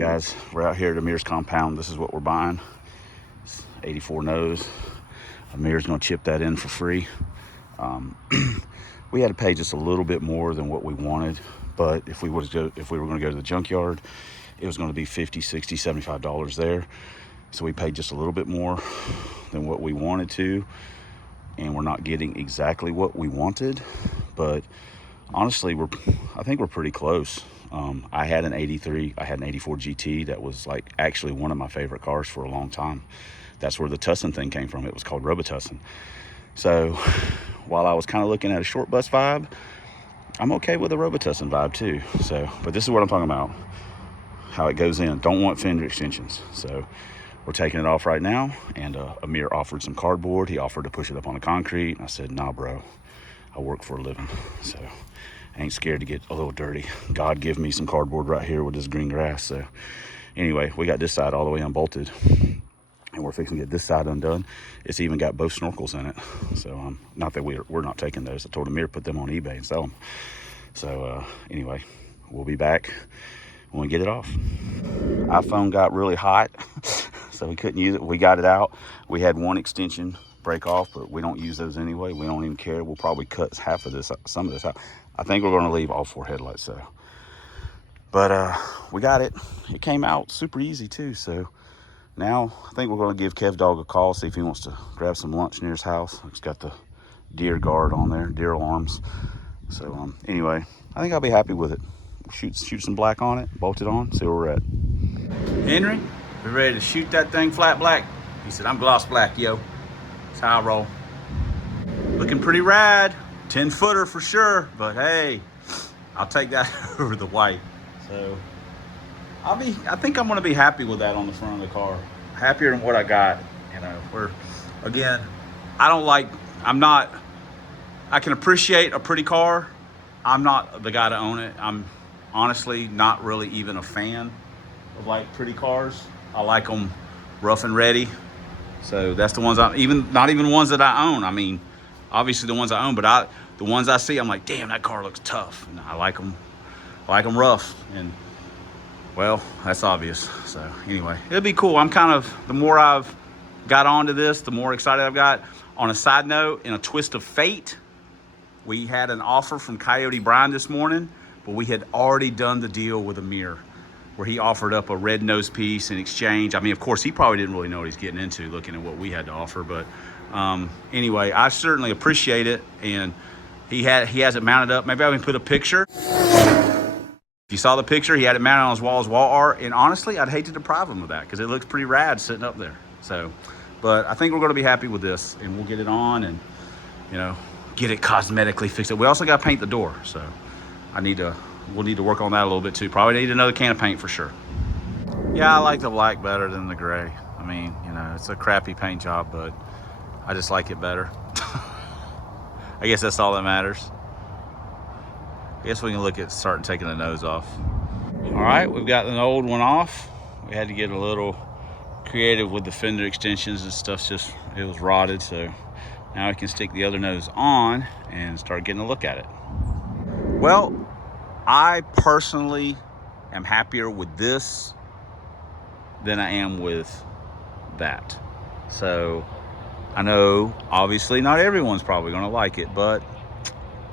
guys, we're out here at Amir's compound. This is what we're buying. It's 84 nose. Amir's gonna chip that in for free. We had to pay just a little bit more than what we wanted, but if we were gonna go to the junkyard, it was gonna be $50, $60, $75 there. So we paid just a little bit more than what we wanted to, and we're not getting exactly what we wanted, but honestly, I think we're pretty close. I had an 84 GT that was like actually one of my favorite cars for a long time. That's where the Tussin thing came from. It was called Robitussin. So while I was kind of looking at a short bus vibe, I'm okay with a Robitussin vibe too. So, but this is what I'm talking about, how it goes in. Don't want fender extensions. So we're taking it off right now, and Amir offered some cardboard. He offered to push it up on the concrete, and I said, nah, bro, I work for a living, so I ain't scared to get a little dirty. God give me some cardboard right here with this green grass. So anyway, we got this side all the way unbolted, and we're fixing to get this side undone. It's even got both snorkels in it. So not that we're not taking those. I told Amir to put them on eBay and sell them. So anyway, we'll be back when we get it off. iPhone got really hot, so we couldn't use it. We got it out. We had one extension break off, but we don't use those anyway. We don't even care. We'll probably cut some of this out. I think we're going to leave all 4 headlights, so. But we got it. It came out super easy too. So now I think we're going to give Kev Dog a call, see if he wants to grab some lunch near his house. It's got the deer guard on there, deer alarms. So anyway, I think I'll be happy with it. Shoot some black on it, bolt it on, see where we're at. Henry, we ready to shoot that thing flat black? He said, I'm gloss black, yo. That's how I roll. Looking pretty rad. 10-footer for sure, but hey, I'll take that over the white. So I think I'm gonna be happy with that on the front of the car. Happier than what I got. You know, I can appreciate a pretty car. I'm not the guy to own it. I'm honestly not really even a fan of like pretty cars. I like them rough and ready. So that's the ones not even ones that I own. I mean, obviously the ones I own, but the ones I see, I'm like, damn, that car looks tough. And I like them rough. And well, that's obvious. So anyway, it'll be cool. The more I've got onto this, the more excited I've got. On a side note, in a twist of fate, we had an offer from Coyote Brian this morning, but we had already done the deal with Amir, where he offered up a red nose piece in exchange. I mean, of course, he probably didn't really know what he's getting into looking at what we had to offer, but anyway, I certainly appreciate it. And he has it mounted up. Maybe I can put a picture. If you saw the picture, he had it mounted on his wall art. And honestly, I'd hate to deprive him of that because it looks pretty rad sitting up there. So, but I think we're going to be happy with this, and we'll get it on and, you know, get it cosmetically fixed. We also got to paint the door, so we'll need to work on that a little bit too. Probably need another can of paint for sure. Yeah, I like the black better than the gray. I mean, you know, it's a crappy paint job, but I just like it better. I guess that's all that matters. I guess we can look at starting taking the nose off. All right, we've got the old one off. We had to get a little creative with the fender extensions and stuff. It was rotted, so now we can stick the other nose on and start getting a look at it. Well, I personally am happier with this than I am with that. So I know obviously not everyone's probably gonna like it, but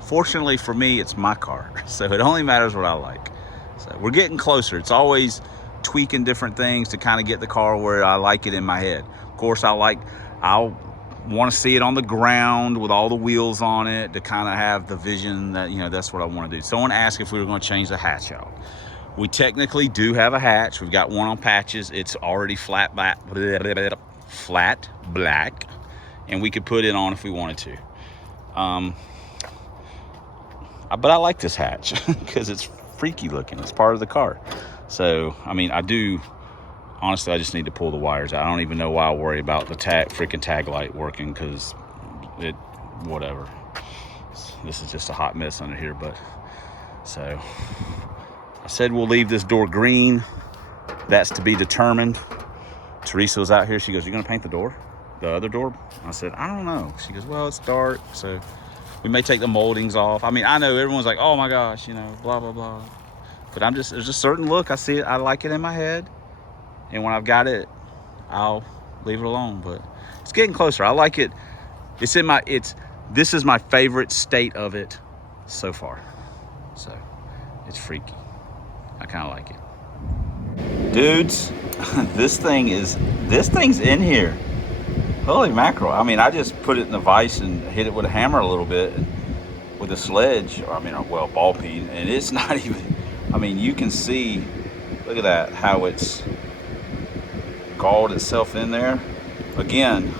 fortunately for me, it's my car. So it only matters what I like. So we're getting closer. It's always tweaking different things to kind of get the car where I like it in my head. Of course, I'll want to see it on the ground with all the wheels on it to kind of have the vision that, you know, that's what I want to do. Someone asked if we were going to change the hatch out. We technically do have a hatch. We've got one on patches. It's already flat black, and we could put it on if we wanted to. But I like this hatch because it's freaky looking. It's part of the car. So, I mean, honestly, I just need to pull the wires out. I don't even know why I worry about the freaking tag light working, because whatever. This is just a hot mess under here, but so I said we'll leave this door green. That's to be determined. Teresa was out here. She goes, "You're gonna paint the door, the other door?" I said, "I don't know." She goes, "Well, it's dark, so we may take the moldings off." I mean, I know everyone's like, "Oh my gosh, you know, blah blah blah." But there's a certain look. I see it, I like it in my head. And when I've got it, I'll leave it alone. But it's getting closer. I like it. This is my favorite state of it so far. So it's freaky. I kind of like it. Dudes, this thing's in here. Holy mackerel. I mean, I just put it in the vise and hit it with a hammer a little bit and with a sledge, or I mean, well, ball peen, and it's not even, I mean, you can see, look at that, how it's galled itself in there. Again,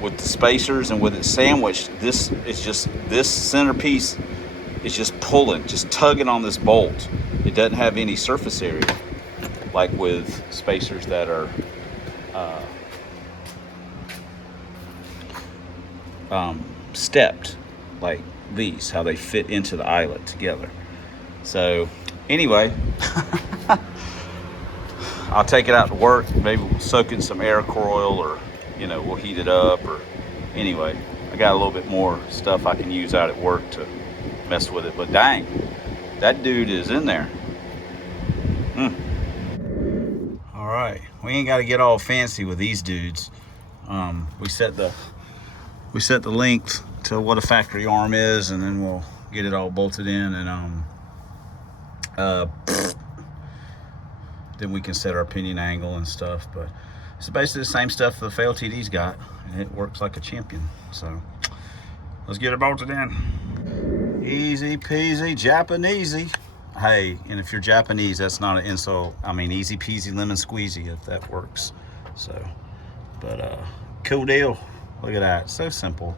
with the spacers and with it sandwiched, this centerpiece is just pulling, just tugging on this bolt. It doesn't have any surface area like with spacers that are stepped, like these, how they fit into the eyelet together. So anyway, I'll take it out to work. Maybe we'll soak in some air coil, or we'll heat it up, or anyway, I got a little bit more stuff I can use out at work to mess with it. But dang, that dude is in there. All right, we ain't got to get all fancy with these dudes. We set the length to what a factory arm is, and then we'll get it all bolted in, and then we can set our pinion angle and stuff. But it's basically the same stuff the FLTD's got, and it works like a champion. So let's get it bolted in. Easy peasy Japanesey. Hey, and if you're Japanese, that's not an insult. I mean, easy peasy lemon squeezy, if that works. So, but cool deal. Look at that, so simple.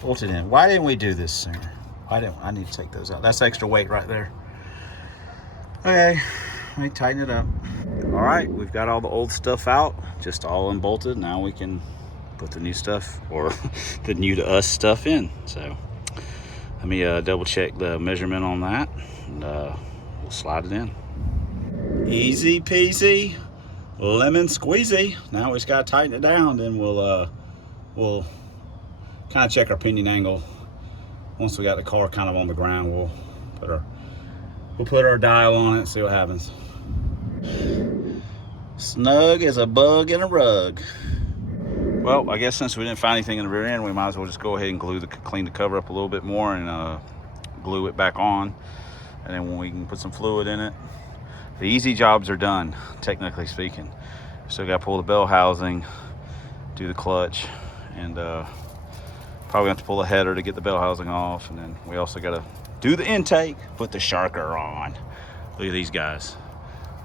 Bolt it in. Why didn't we do this sooner? I need to take those out. That's extra weight right there. Okay, let me tighten it up. All right, we've got all the old stuff out, just all unbolted. Now we can put the new stuff, or the new to us stuff in. So let me double check the measurement on that, and we'll slide it in. Easy peasy, lemon squeezy. Now we just gotta tighten it down, then we'll kind of check our pinion angle. Once we got the car kind of on the ground, we'll put our dial on it and see what happens. Snug as a bug in a rug. Well, I guess since we didn't find anything in the rear end, we might as well just go ahead and clean the cover up a little bit more, and glue it back on. And then when we can put some fluid in it, the easy jobs are done, technically speaking. Still got to pull the bell housing, do the clutch, and probably have to pull the header to get the bell housing off. And then we also got to do the intake, put the sharker on. Look at these guys.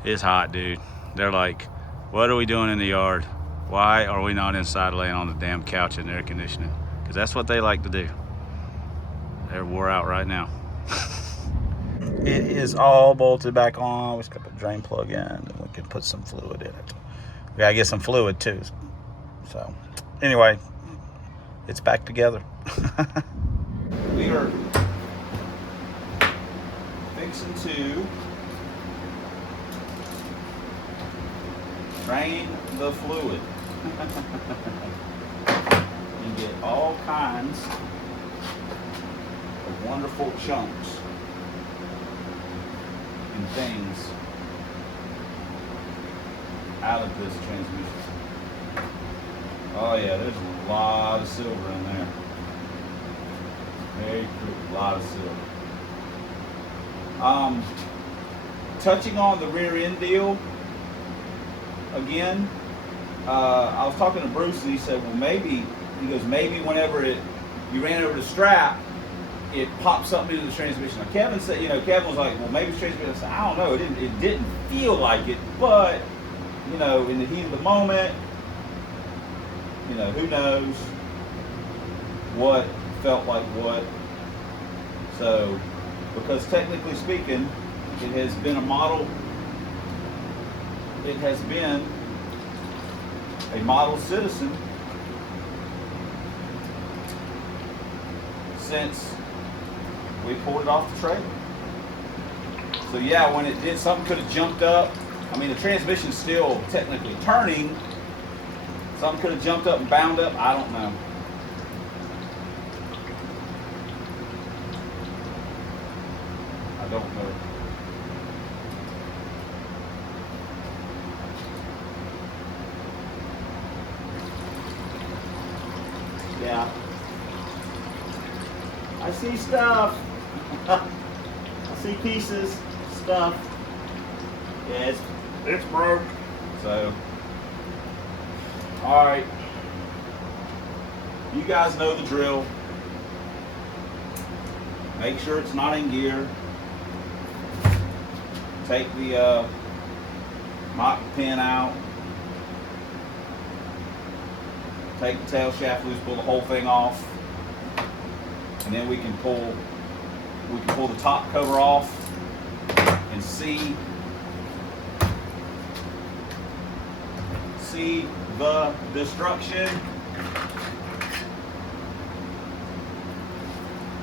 It's hot, dude. They're like, what are we doing in the yard? Why are we not inside laying on the damn couch in air conditioning? Because that's what they like to do. They're wore out right now. It is all bolted back on. We just got to put the drain plug in, and we can put some fluid in it. We gotta get some fluid too. So anyway, it's back together. We are fixing to drain the fluid and get all kinds of wonderful chunks and things out of this transmission. Oh yeah, there's a lot of silver in there. Very cool, a lot of silver. Touching on the rear end deal again, I was talking to Bruce, and he said, well, maybe whenever you ran over the strap, it popped something into the transmission. Now, Kevin said, Kevin was like, well, maybe it's transmission. I said, I don't know. It didn't feel like it, but in the heat of the moment, who knows what felt like what. So, because technically speaking, it has been a model citizen since we pulled it off the trailer. So yeah, when it did, something could have jumped up. I mean, the transmission's still technically turning. Something could have jumped up and bound up. I don't know. I don't know. I see stuff. I see pieces, stuff. Yeah, it's broke. So, all right. You guys know the drill. Make sure it's not in gear. Take the mock pin out. Take the tail shaft loose, pull the whole thing off, and then we can pull the top cover off and see the destruction.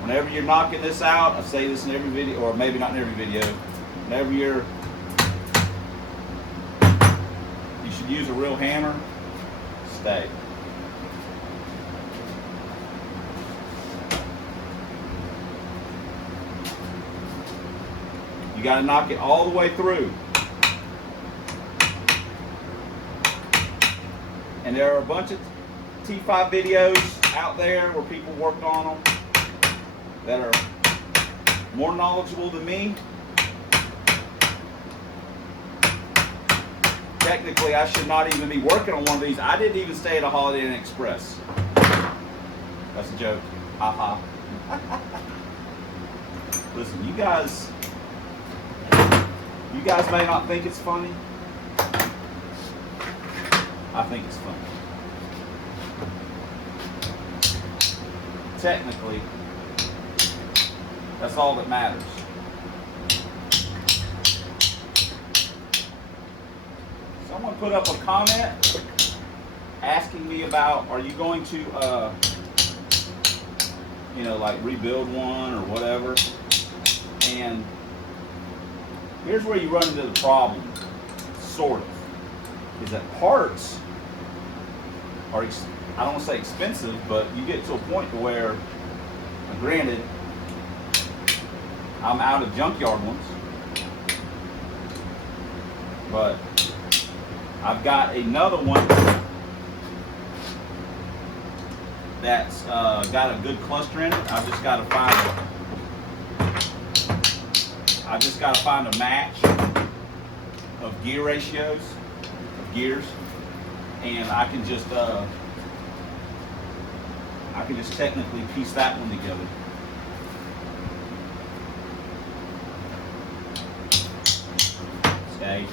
Whenever you're knocking this out, I say this in every video, or maybe not in every video, whenever you should use a real hammer. Stay. You got to knock it all the way through. And there are a bunch of T5 videos out there where people worked on them that are more knowledgeable than me. Technically, I should not even be working on one of these. I didn't even stay at a Holiday Inn Express. That's a joke. Haha. Listen, you guys may not think it's funny. I think it's funny. Technically, that's all that matters. Someone put up a comment asking me about, are you going to, like rebuild one or whatever? And here's where you run into the problem, sort of, is that parts are, I don't want to say expensive, but you get to a point to where, granted, I'm out of junkyard ones, but I've got another one that's got a good cluster in it. I've just got to find a match of gear ratios, of gears, and I can just technically piece that one together. Okay.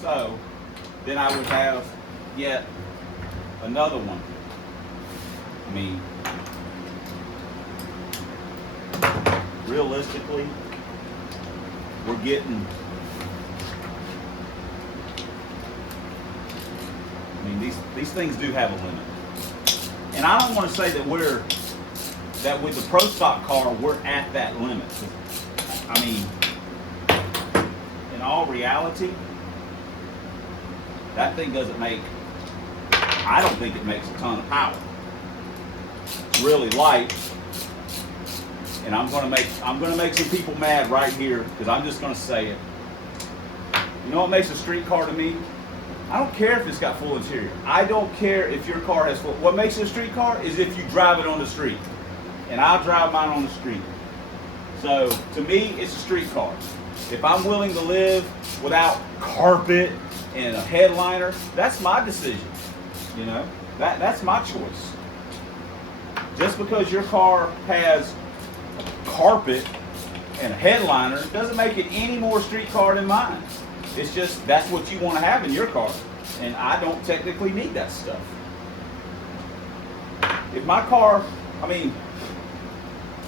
So then I would have yet another one. I mean, realistically, we're getting, I mean, these things do have a limit. And I don't want to say that with the Pro Stock car, we're at that limit. I mean, in all reality, that thing doesn't make, I don't think it makes a ton of power. It's really light. And I'm gonna make some people mad right here, because I'm just gonna say it. You know what makes a street car to me? I don't care if it's got full interior. I don't care if your car has full. What makes it a street car is if you drive it on the street. And I drive mine on the street. So to me, it's a street car. If I'm willing to live without carpet and a headliner, that's my decision. You know, that's my choice. Just because your car has carpet and a headliner doesn't make it any more street car than mine. It's just that's what you want to have in your car, and I don't technically need that stuff. If my car, I mean,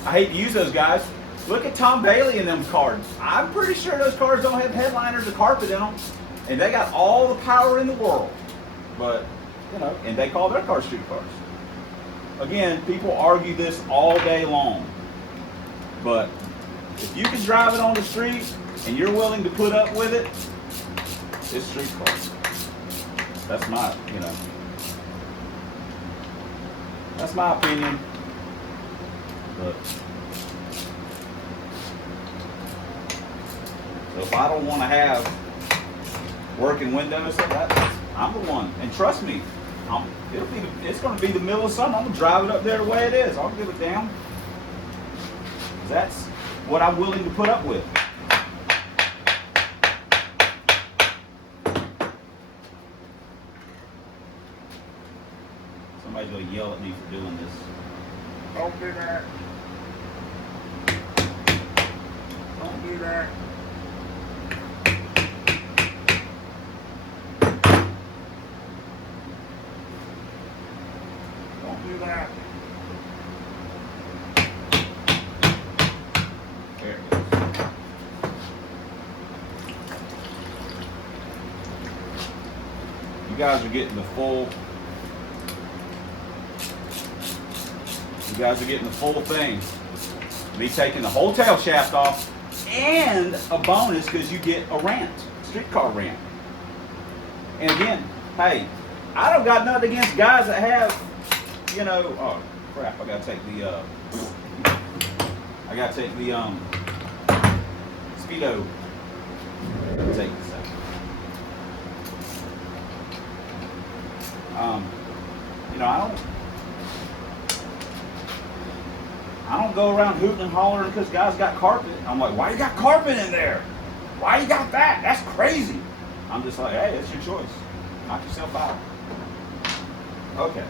I hate to use those guys. Look at Tom Bailey in them cars. I'm pretty sure those cars don't have headliners or carpet in them, and they got all the power in the world. But you know, and they call their cars street cars. Again, people argue this all day long. But if you can drive it on the street and you're willing to put up with it, it's street car. That's my, that's my opinion. But So if I don't want to have working windows, I'm the one. And trust me, it's going to be the middle of summer. I'm going to drive it up there the way it is. I'll give it down. That's what I'm willing to put up with. Somebody's going to yell at me for doing this. Don't do that. Don't do that. Don't do that. There it goes. You guys are getting the full. You guys are getting the full thing. Me taking the whole tail shaft off, and a bonus because you get a ramp, streetcar ramp. And again, hey, I don't got nothing against guys that have, you know, oh crap, I gotta take the Speedo. Take this out. You know, I don't go around hooting and hollering because guys got carpet. I'm like, why you got carpet in there? Why you got that? That's crazy. I'm just like, hey, it's your choice. Knock yourself out. Okay.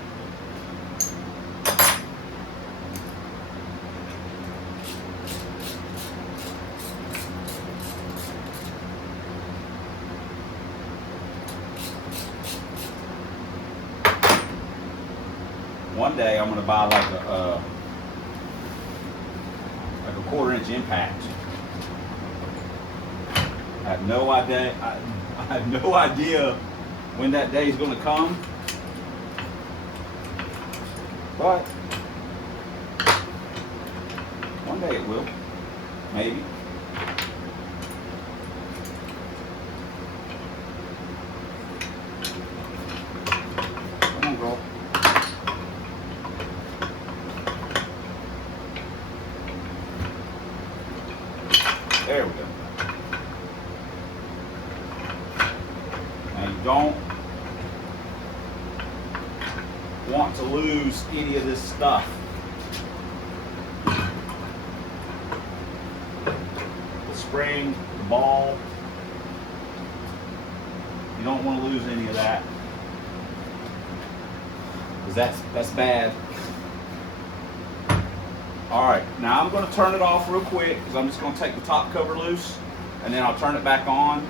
One day I'm going to buy like a 1/4-inch impact. I have no idea. I have no idea when that day is going to come, but one day it will, maybe. Come on, girl. There we go. Now you don't want to lose any of this stuff. The spring, the ball. You don't want to lose any of that, because that's bad. All right, now I'm going to turn it off real quick because I'm just going to take the top cover loose, and then I'll turn it back on,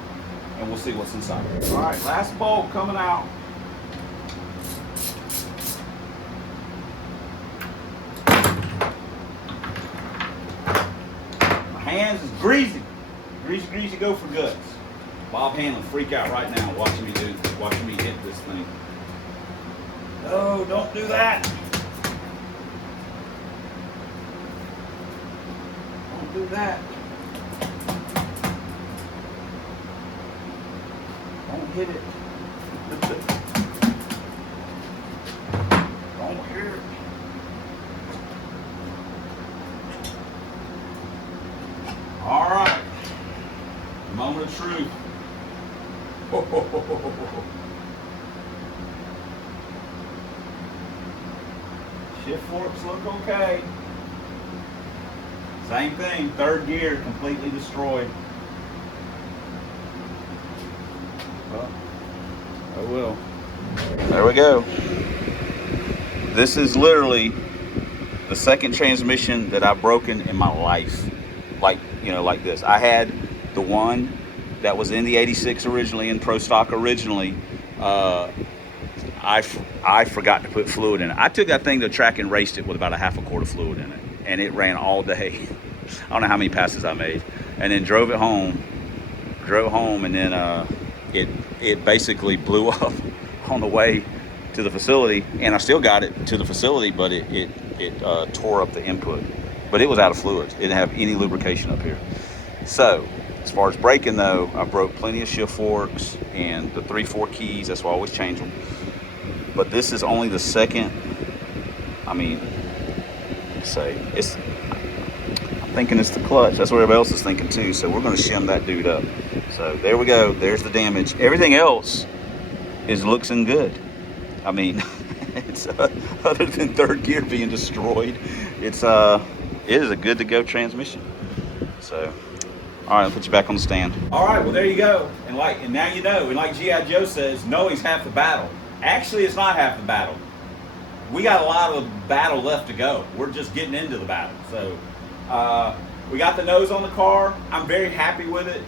and we'll see what's inside. All right, last bolt coming out. My hands is greasy. Greasy, go for guts. Bob Hanlon freak out right now watching me hit this thing. No, don't do that. Do that. Don't hit it. Don't hit it. All right. Moment of truth. Shift forks look okay. Same thing, third gear completely destroyed. Well, I will. There we go. This is literally the second transmission that I've broken in my life. Like, you know, like this. I had the one that was in the 86 originally, in Pro Stock originally. I forgot to put fluid in it. I took that thing to the track and raced it with about a 1/2 quart of fluid in it. And it ran all day. I don't know how many passes I made, and then drove home, and then it basically blew up on the way to the facility, and I still got it to the facility, but it tore up the input. But it was out of fluid. It didn't have any lubrication up here. So as far as braking though, I broke plenty of shift forks and the 3/4 keys. That's why I always change them. But this is only the second. I mean, say I thinking it's the clutch. That's what everybody else is thinking too. So we're gonna shim that dude up. So there we go. There's the damage. Everything else is looking good. I mean, it's other than third gear being destroyed, it is a good to go transmission. So, all right, I'll put you back on the stand. All right, well there you go. And now you know. And like G.I. Joe says, knowing's half the battle. Actually, it's not half the battle. We got a lot of battle left to go. We're just getting into the battle. So we got the nose on the car. I'm very happy with it.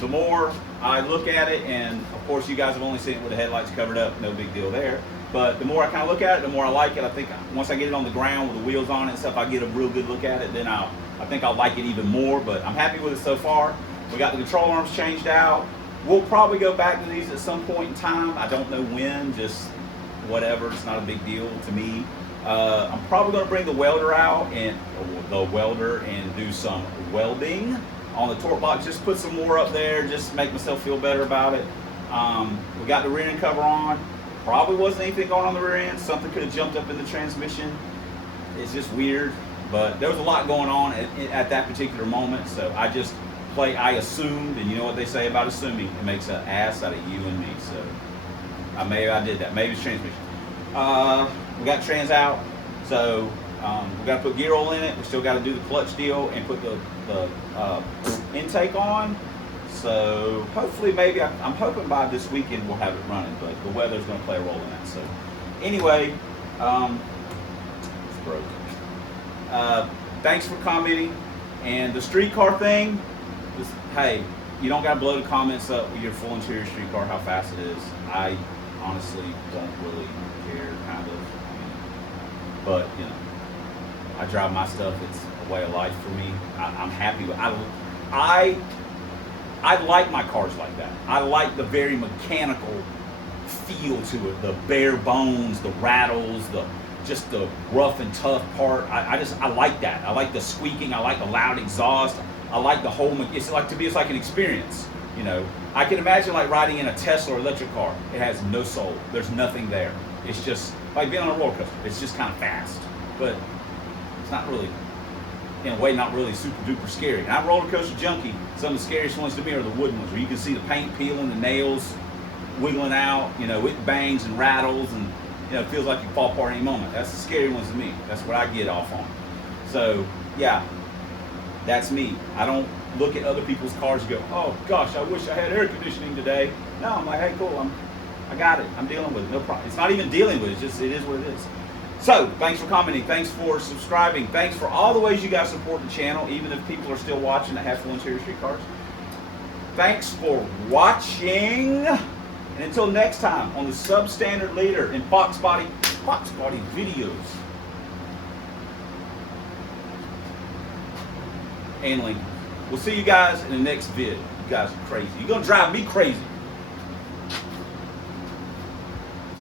The more I look at it, and of course you guys have only seen it with the headlights covered up, no big deal there. But the more I kind of look at it, the more I like it. I think once I get it on the ground with the wheels on it and stuff, I get a real good look at it, then I think I'll like it even more. But I'm happy with it so far. We got the control arms changed out. We'll probably go back to these at some point in time. I don't know when, just whatever. It's not a big deal to me. I'm probably going to bring the welder out and do some welding on the torque box. Just put some more up there, just to make myself feel better about it. We got the rear end cover on. Probably wasn't anything going on the rear end. Something could have jumped up in the transmission. It's just weird, but there was a lot going on at that particular moment. So I assumed, and you know what they say about assuming, it makes an ass out of you and me. So maybe I did that. Maybe it's transmission. We got trans out, so we got to put gear oil in it. We still got to do the clutch deal and put the intake on. So hopefully, maybe I'm hoping by this weekend we'll have it running, but the weather's going to play a role in that. So anyway, it's broke. Thanks for commenting. And the street car thing, hey, you don't got to blow the comments up with your full interior street car how fast it is. I honestly don't really care, kind of. But you know, I drive my stuff. It's a way of life for me. I'm happy with. I like my cars like that. I like the very mechanical feel to it, the bare bones, the rattles, just the rough and tough part. I like that. I like the squeaking. I like the loud exhaust. I like the whole. It's like an experience. You know, I can imagine like riding in a Tesla or electric car. It has no soul. There's nothing there. It's just like being on a roller coaster. It's just kind of fast, but it's not really, in a way, not really super duper scary. And I'm a roller coaster junkie. Some of the scariest ones to me are the wooden ones, where you can see the paint peeling, the nails wiggling out. You know, it bangs and rattles, and you know, it feels like you fall apart any moment. That's the scary ones to me. That's what I get off on. So yeah, that's me. I don't look at other people's cars and go, oh gosh, I wish I had air conditioning today. No, I'm like, hey, cool, I got it. I'm dealing with it. No problem. It's not even dealing with it. It's just, it is what it is. So, thanks for commenting. Thanks for subscribing. Thanks for all the ways you guys support the channel, even if people are still watching that have full interior street cars. Thanks for watching. And until next time on the Substandard Leader in Fox Body videos and Lincoln. We'll see you guys in the next vid. You guys are crazy. You're going to drive me crazy.